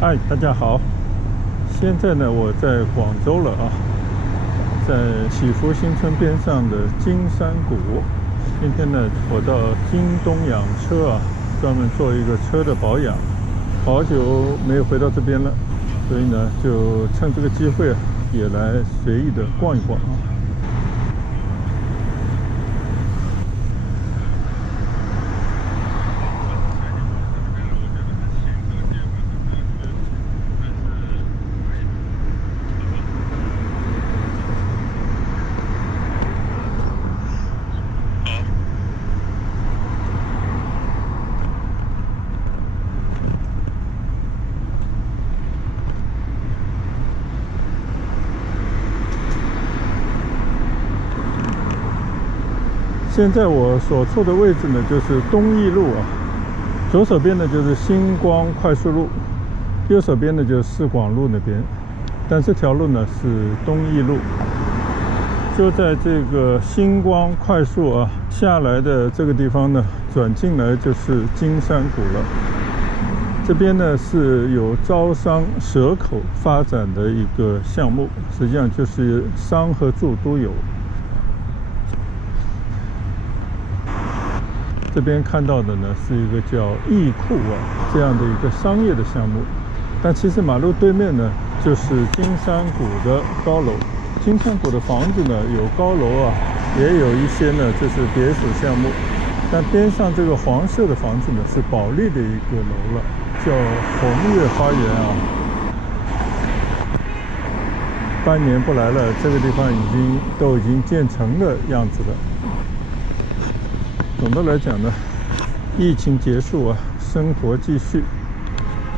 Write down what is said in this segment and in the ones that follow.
嗨，大家好。现在呢，我在广州了啊，在祈福新村边上的金山谷。今天呢，我到京东养车啊，专门做一个车的保养。好久没有回到这边了，所以呢，就趁这个机会啊，也来随意的逛一逛啊。现在我所处的位置呢，就是东义路啊，左手边呢就是星光快速路，右手边呢就是市广路那边，但这条路呢是东义路。就在这个星光快速啊下来的这个地方呢，转进来就是金山谷了。这边呢是有招商蛇口发展的一个项目，实际上就是商和住都有。这边看到的呢是一个叫易库啊这样的一个商业的项目，但其实马路对面呢就是金山谷的高楼。金山谷的房子呢有高楼啊，也有一些呢就是别墅项目，但边上这个黄色的房子呢是保利的一个楼了，叫红月花园啊。半年不来了，这个地方都已经建成的样子了。总的来讲呢，疫情结束啊，生活继续，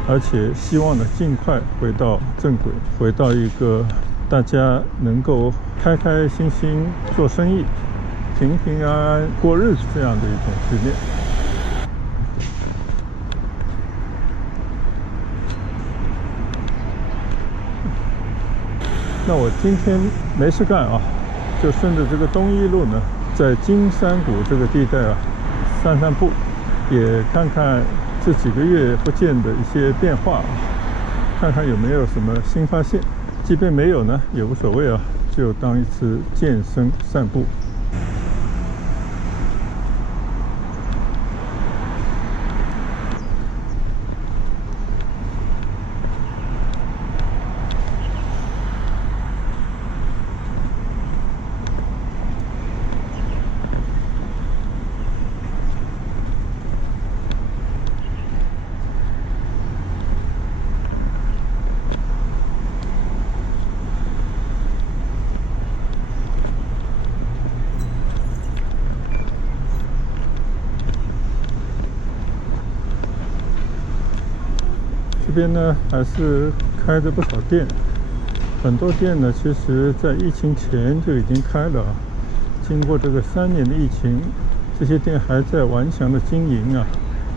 而且希望呢尽快回到正轨，回到一个大家能够开开心心做生意、平平安安过日子这样的一种局面。那我今天没事干啊，就顺着这个东一路呢，在金山谷这个地带啊散散步，也看看这几个月不见的一些变化，看看有没有什么新发现。即便没有呢也无所谓啊，就当一次健身散步。这边呢还是开着不少店，很多店呢其实在疫情前就已经开了，经过这个3年的疫情，这些店还在顽强的经营啊，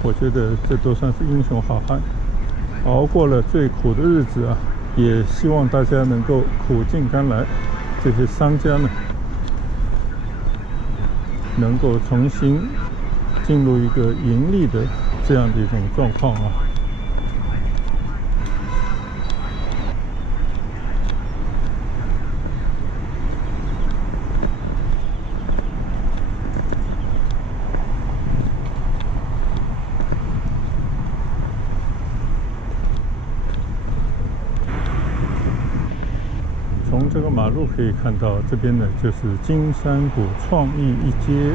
我觉得这都算是英雄好汉，熬过了最苦的日子啊，也希望大家能够苦尽甘来，这些商家呢能够重新进入一个盈利的这样的一种状况啊。从这个马路可以看到，这边呢就是金山谷创意一街，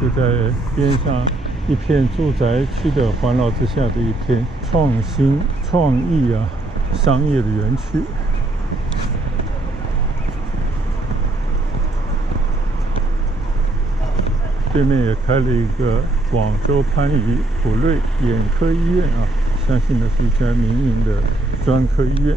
就在边上一片住宅区的环绕之下的一片创新创意啊商业的园区。对面也开了一个广州番禺普瑞眼科医院啊，相信呢是一家民营的专科医院。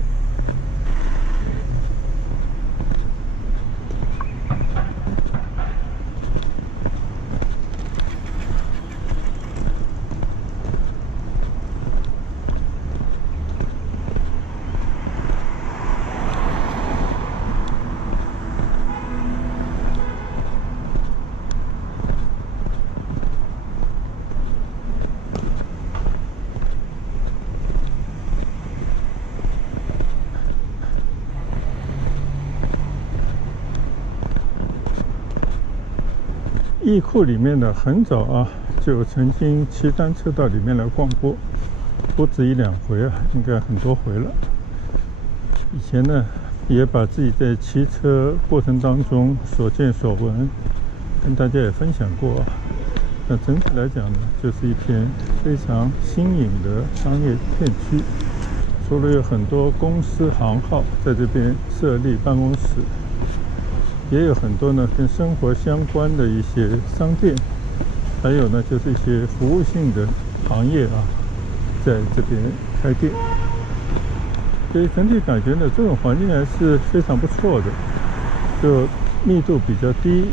义库里面呢，很早啊就曾经骑单车到里面来逛过，不止1、2回啊，应该很多回了。以前呢，也把自己在骑车过程当中所见所闻跟大家也分享过啊。那整体来讲呢，就是一片非常新颖的商业片区，除了有很多公司行号在这边设立办公室，也有很多呢跟生活相关的一些商店，还有呢就是一些服务性的行业啊，在这边开店。所以整体感觉呢，这种环境还是非常不错的，就密度比较低，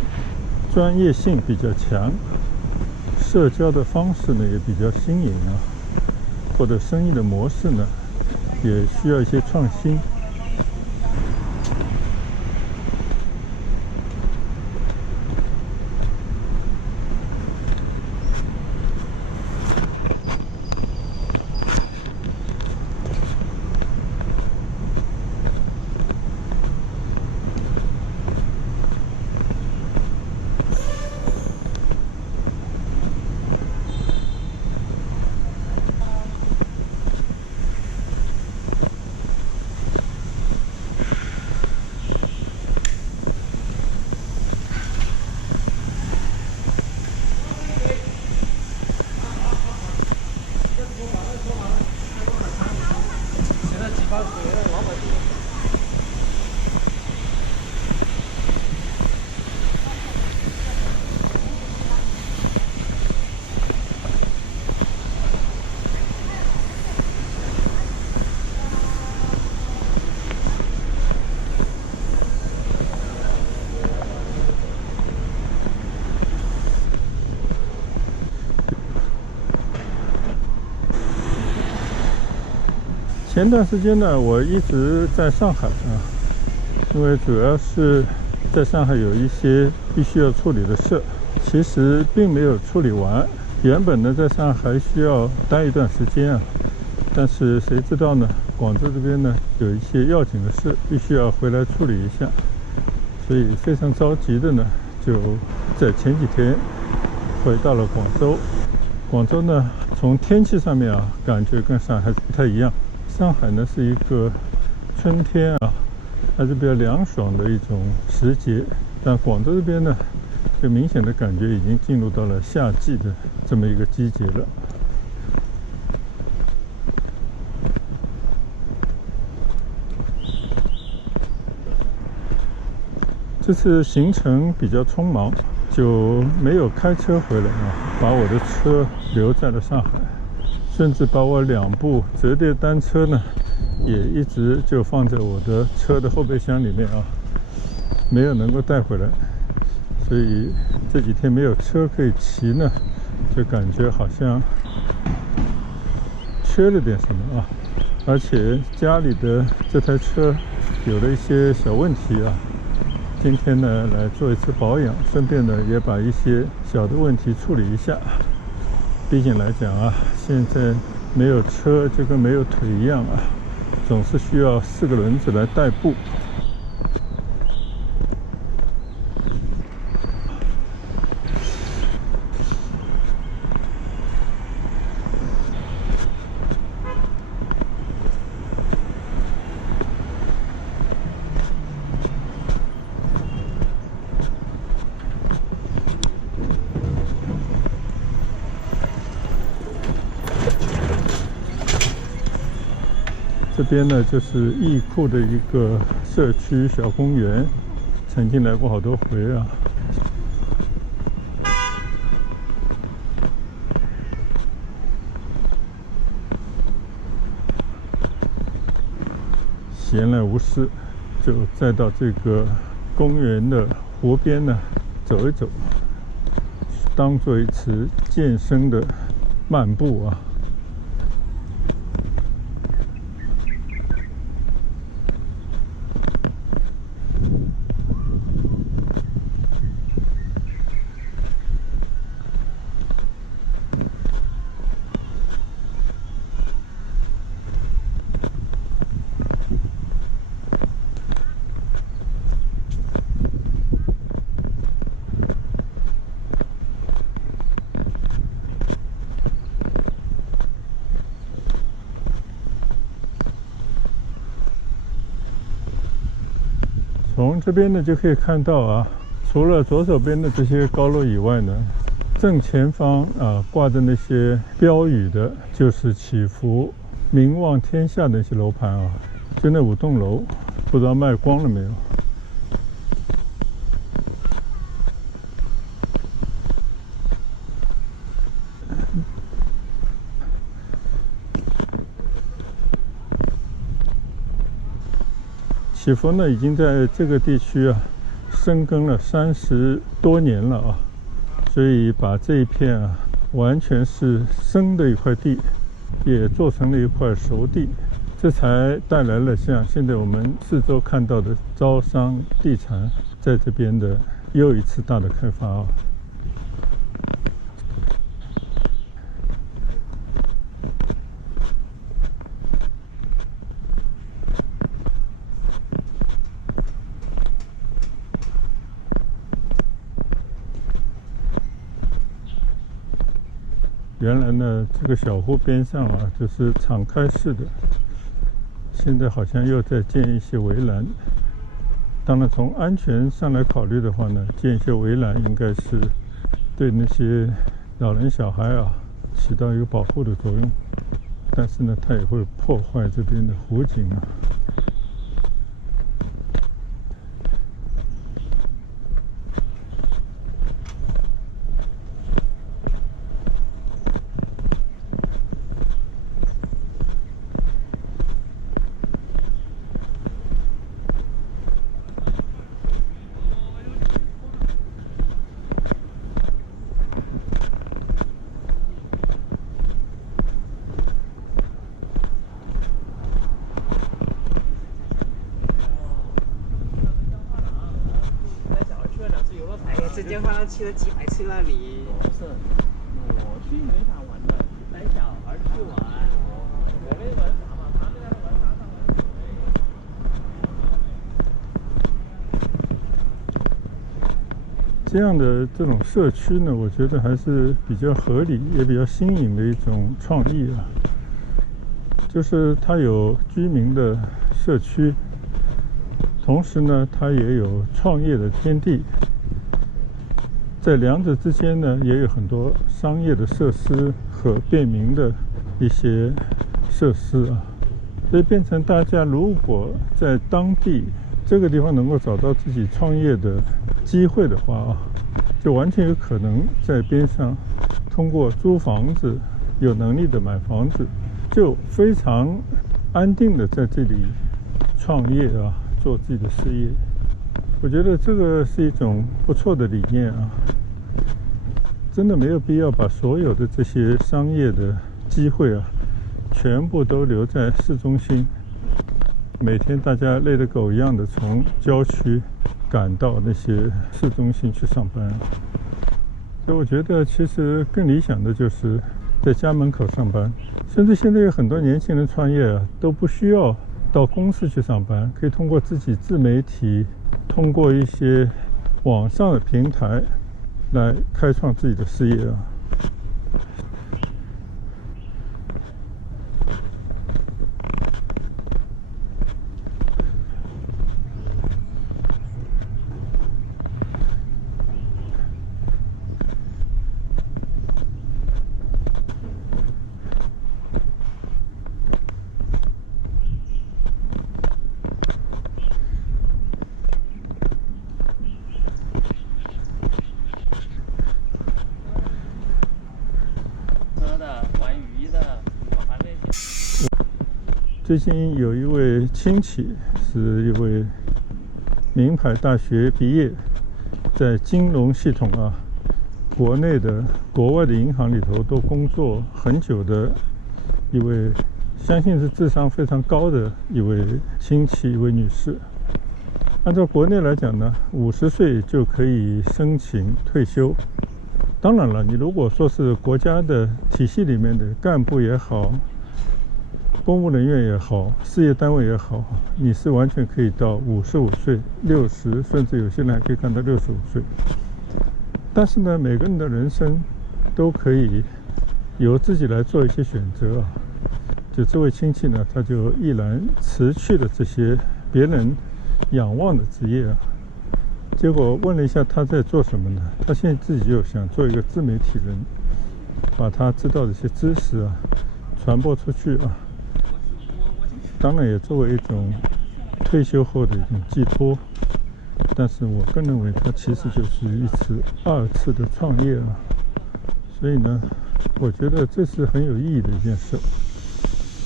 专业性比较强，社交的方式呢也比较新颖啊，或者生意的模式呢也需要一些创新。前段时间呢，我一直在上海啊，因为主要是在上海有一些必须要处理的事，其实并没有处理完。原本呢，在上海需要待一段时间啊，但是谁知道呢，广州这边呢有一些要紧的事，必须要回来处理一下，所以非常着急的呢，就在前几天回到了广州。广州呢，从天气上面啊，感觉跟上海不太一样。上海呢是一个春天啊，还是比较凉爽的一种时节，但广州这边呢，就明显的感觉已经进入到了夏季的这么一个季节了。这次行程比较匆忙，就没有开车回来啊，把我的车留在了上海。甚至把我2部折叠单车呢，也一直就放在我的车的后备箱里面啊，没有能够带回来。所以这几天没有车可以骑呢，就感觉好像缺了点什么啊。而且家里的这台车有了一些小问题啊，今天呢来做一次保养，顺便呢也把一些小的问题处理一下。毕竟来讲啊，现在没有车就跟没有腿一样啊，总是需要4个轮子来代步。这边呢就是义库的一个社区小公园，曾经来过好多回啊。闲来无事，就再到这个公园的湖边呢走一走，当做一次健身的漫步啊。这边呢就可以看到啊，除了左手边的这些高楼以外呢，正前方挂着那些标语的，就是祈福名望天下的那些楼盘啊，就那5栋楼，不知道卖光了没有。祈福呢，已经在这个地区啊深耕了30多年了啊，所以把这一片啊完全是生的一块地，也做成了一块熟地，这才带来了像现在我们四周看到的招商地产在这边的又一次大的开发啊。原来呢，这个小湖边上啊，就是敞开式的，现在好像又在建一些围栏。当然，从安全上来考虑的话呢，建一些围栏应该是对那些老人小孩啊起到一个保护的作用。但是呢，它也会破坏这边的湖景啊。浙江话去了几百次那里。不是，我去没法玩的，带小孩去玩。我没玩啥嘛，他们在玩沙滩这样的这种社区呢，我觉得还是比较合理，也比较新颖的一种创意啊。就是它有居民的社区，同时呢，它也有创业的天地。在两者之间呢，也有很多商业的设施和便民的一些设施啊，所以变成大家如果在当地这个地方能够找到自己创业的机会的话啊，就完全有可能在边上通过租房子，有能力的买房子，就非常安定的在这里创业啊，做自己的事业。我觉得这个是一种不错的理念啊，真的没有必要把所有的这些商业的机会啊，全部都留在市中心，每天大家累得狗一样的从郊区赶到那些市中心去上班。所以我觉得其实更理想的就是在家门口上班，甚至现在有很多年轻人创业啊，都不需要到公司去上班，可以通过自己自媒体，通过一些网上的平台来开创自己的事业啊。最近有一位亲戚是一位名牌大学毕业，在金融系统啊，国内的、国外的银行里头都工作很久的一位，相信是智商非常高的一位亲戚，一位女士。按照国内来讲呢，50岁就可以申请退休。当然了，你如果说是国家的体系里面的干部也好，公务人员也好，事业单位也好，你是完全可以到55岁、60，甚至有些人还可以干到65岁。但是呢，每个人的人生都可以由自己来做一些选择啊。就这位亲戚呢，他就毅然辞去了这些别人仰望的职业啊，结果问了一下他在做什么呢？他现在自己就想做一个自媒体人，把他知道的一些知识啊传播出去啊。当然也作为一种退休后的一种寄托。但是我更认为它其实就是二次的创业啊。所以呢，我觉得这是很有意义的一件事。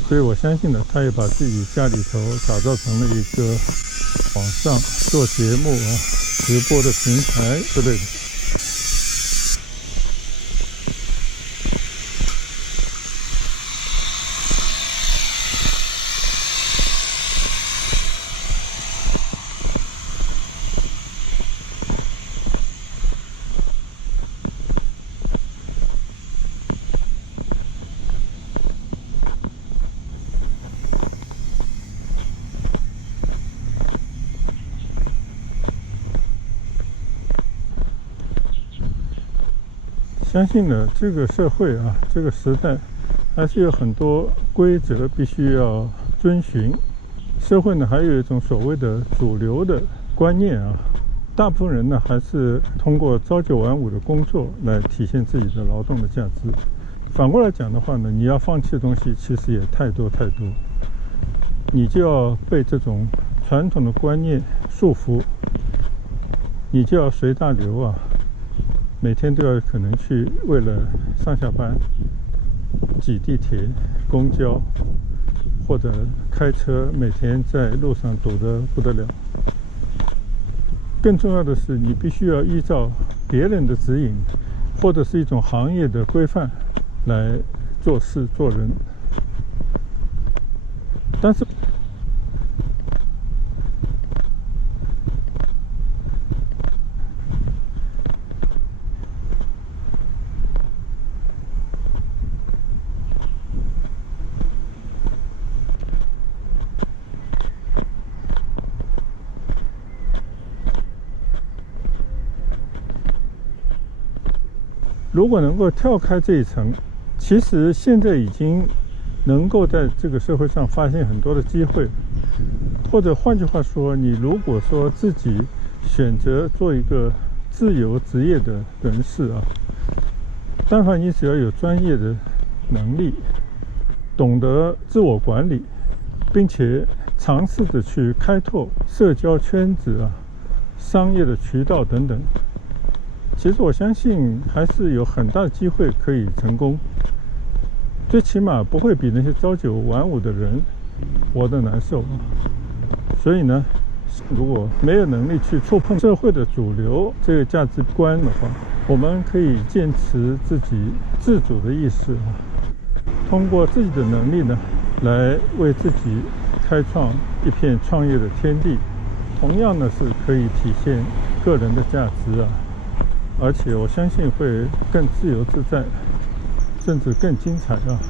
所以我相信呢，他也把自己家里头打造成了一个网上做节目啊、直播的平台之类的。相信呢，这个社会啊，这个时代，还是有很多规则必须要遵循。社会呢，还有一种所谓的主流的观念啊，大部分人呢，还是通过朝九晚五的工作来体现自己的劳动的价值。反过来讲的话呢，你要放弃的东西其实也太多太多，你就要被这种传统的观念束缚，你就要随大流啊。每天都要可能去为了上下班挤地铁、公交，或者开车，每天在路上堵得不得了。更重要的是，你必须要依照别人的指引，或者是一种行业的规范来做事做人。但是如果能够跳开这一层，其实现在已经能够在这个社会上发现很多的机会。或者换句话说，你如果说自己选择做一个自由职业的人士啊，但凡你只要有专业的能力，懂得自我管理，并且尝试着去开拓社交圈子啊、商业的渠道等等，其实我相信还是有很大的机会可以成功，最起码不会比那些朝九晚五的人活得难受啊。所以呢，如果没有能力去触碰社会的主流这个价值观的话，我们可以坚持自己自主的意识啊，通过自己的能力呢，来为自己开创一片创业的天地。同样呢，是可以体现个人的价值啊。而且我相信会更自由自在，甚至更精彩啊！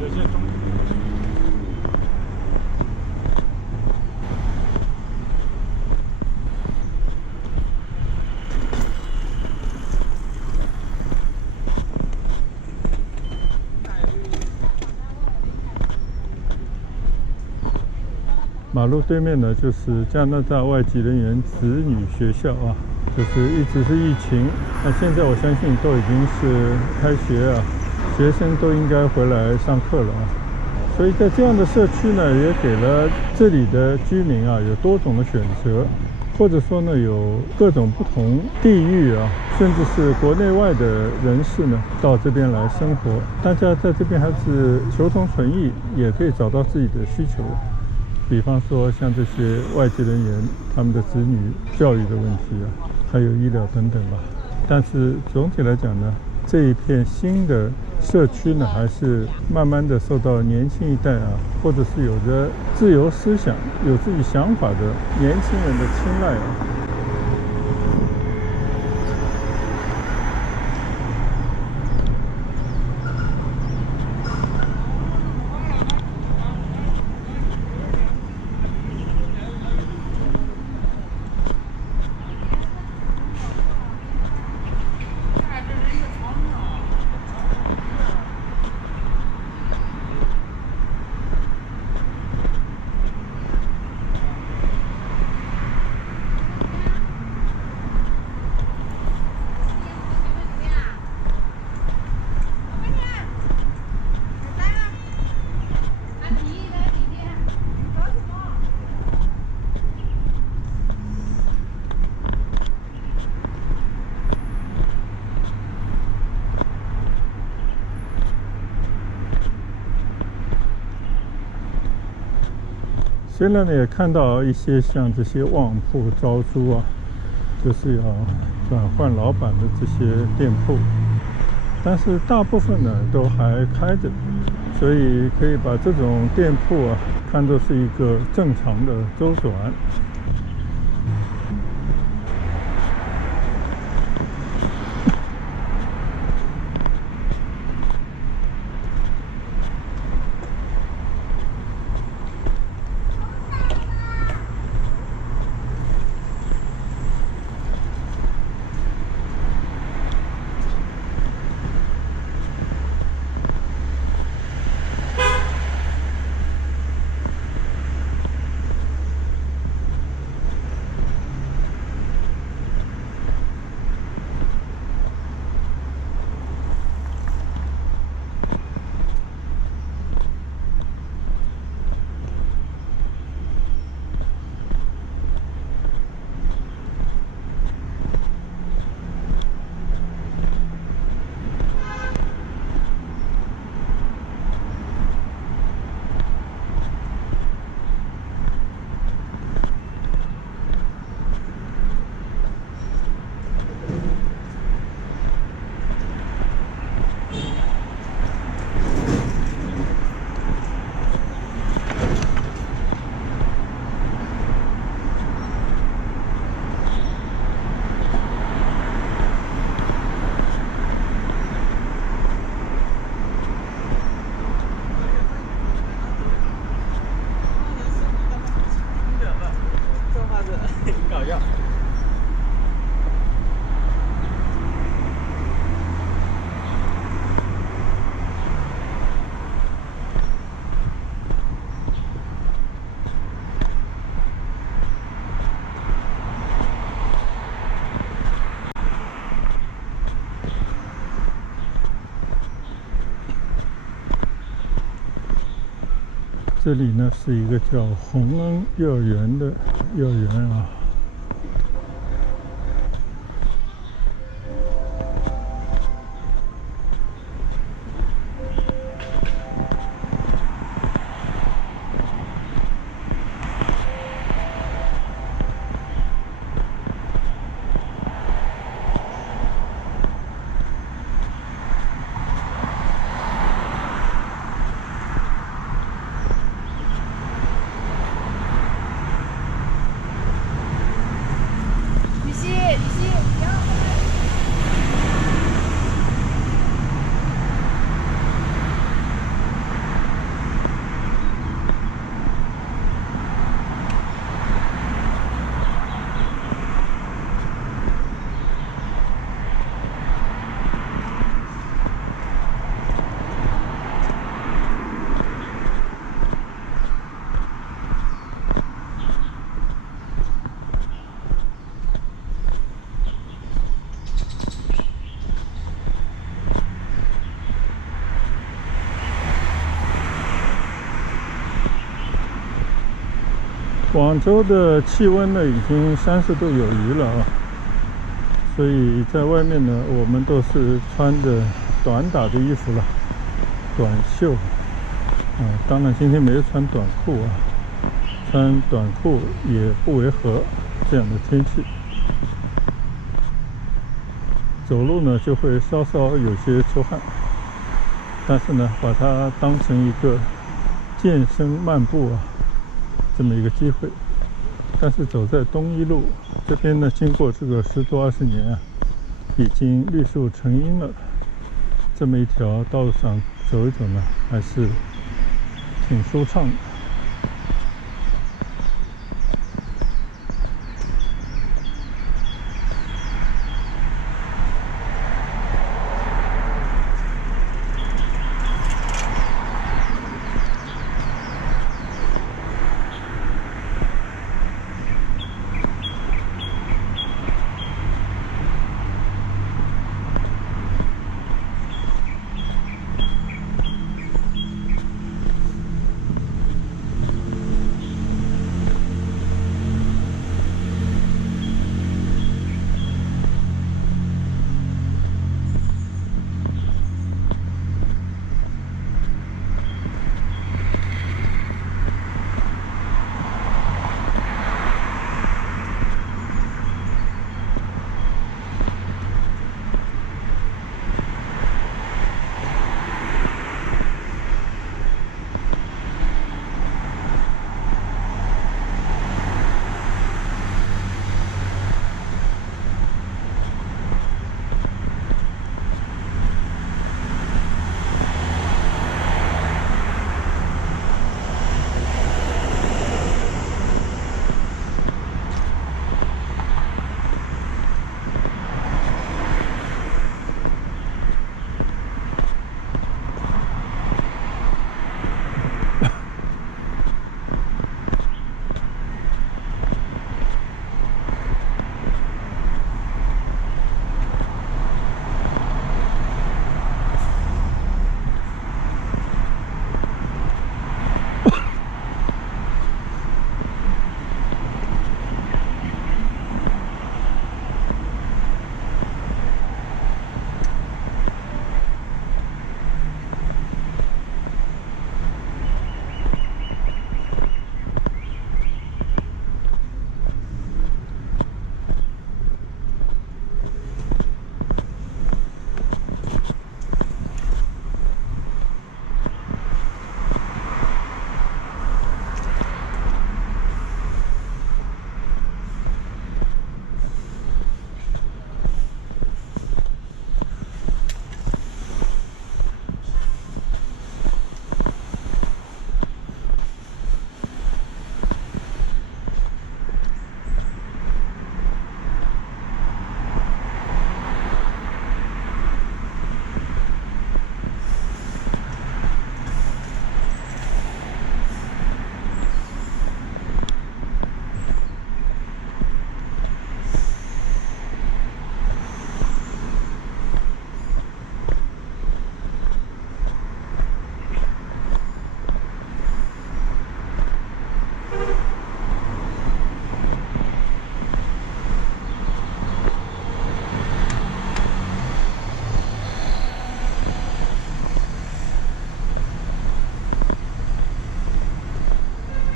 有些中马路对面呢，就是加拿大外籍人员子女学校啊，就是一直是疫情，那现在我相信都已经是开学啊，学生都应该回来上课了啊。所以在这样的社区呢，也给了这里的居民啊有多种的选择，或者说呢有各种不同地域啊，甚至是国内外的人士呢到这边来生活，大家在这边还是求同存异，也可以找到自己的需求。比方说像这些外籍人员他们的子女教育的问题啊，还有医疗等等吧。但是总体来讲呢，这一片新的社区呢，还是慢慢的受到年轻一代啊，或者是有着自由思想、有自己想法的年轻人的青睐啊。虽然呢也看到一些像这些旺铺招租啊，就是要转换老板的这些店铺，但是大部分呢都还开着，所以可以把这种店铺啊看作是一个正常的周转。这里呢是一个叫洪恩幼儿园的幼儿园啊。广州的气温呢已经30度有余了啊，所以在外面呢我们都是穿着短打的衣服了，短袖。当然今天没有穿短裤啊，穿短裤也不违和这样的天气。走路呢就会稍稍有些出汗，但是呢把它当成一个健身漫步啊这么一个机会。但是走在东一路这边呢，经过这个10多20年啊，已经绿树成荫了，这么一条道路上走一走呢还是挺舒畅的。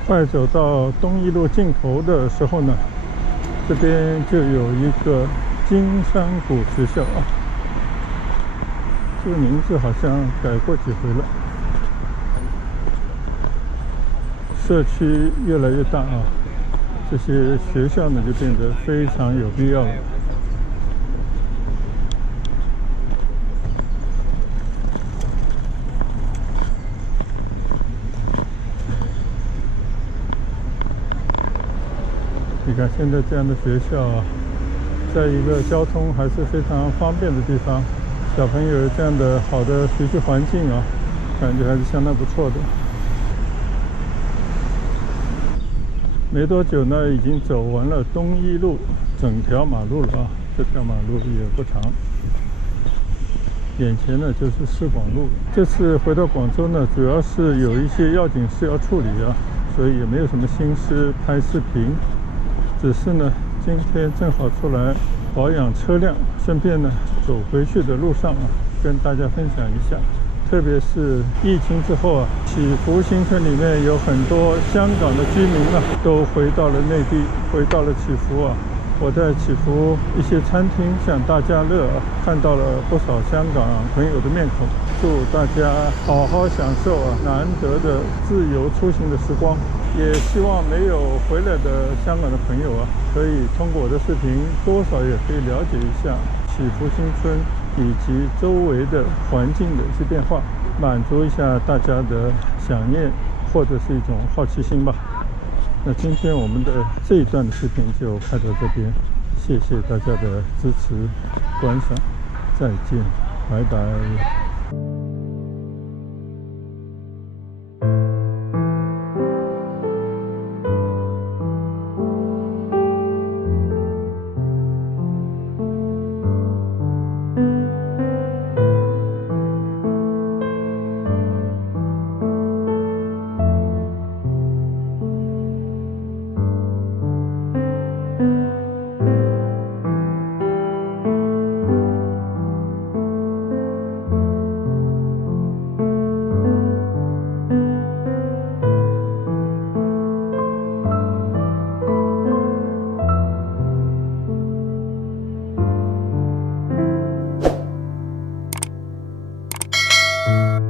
快走到东一路尽头的时候呢，这边就有一个金山谷学校啊，这个名字好像改过几回了。社区越来越大啊，这些学校呢就变得非常有必要了。你看，现在这样的学校啊，在一个交通还是非常方便的地方，小朋友有这样的好的学习环境啊，感觉还是相当不错的。没多久呢，已经走完了东一路整条马路了啊，这条马路也不长。眼前呢就是市广路。这次回到广州呢，主要是有一些要紧事要处理啊，所以也没有什么心思拍视频。只是呢，今天正好出来保养车辆，顺便呢走回去的路上啊，跟大家分享一下。特别是疫情之后啊，祈福新村里面有很多香港的居民啊，都回到了内地，回到了祈福啊。我在祈福一些餐厅，像大家乐啊，看到了不少香港朋友的面孔。祝大家好好享受啊难得的自由出行的时光。也希望没有回来的香港的朋友啊，可以通过我的视频，多少也可以了解一下祈福新村以及周围的环境的一些变化，满足一下大家的想念或者是一种好奇心吧。那今天我们的这一段的视频就拍到这边，谢谢大家的支持观赏，再见，拜拜。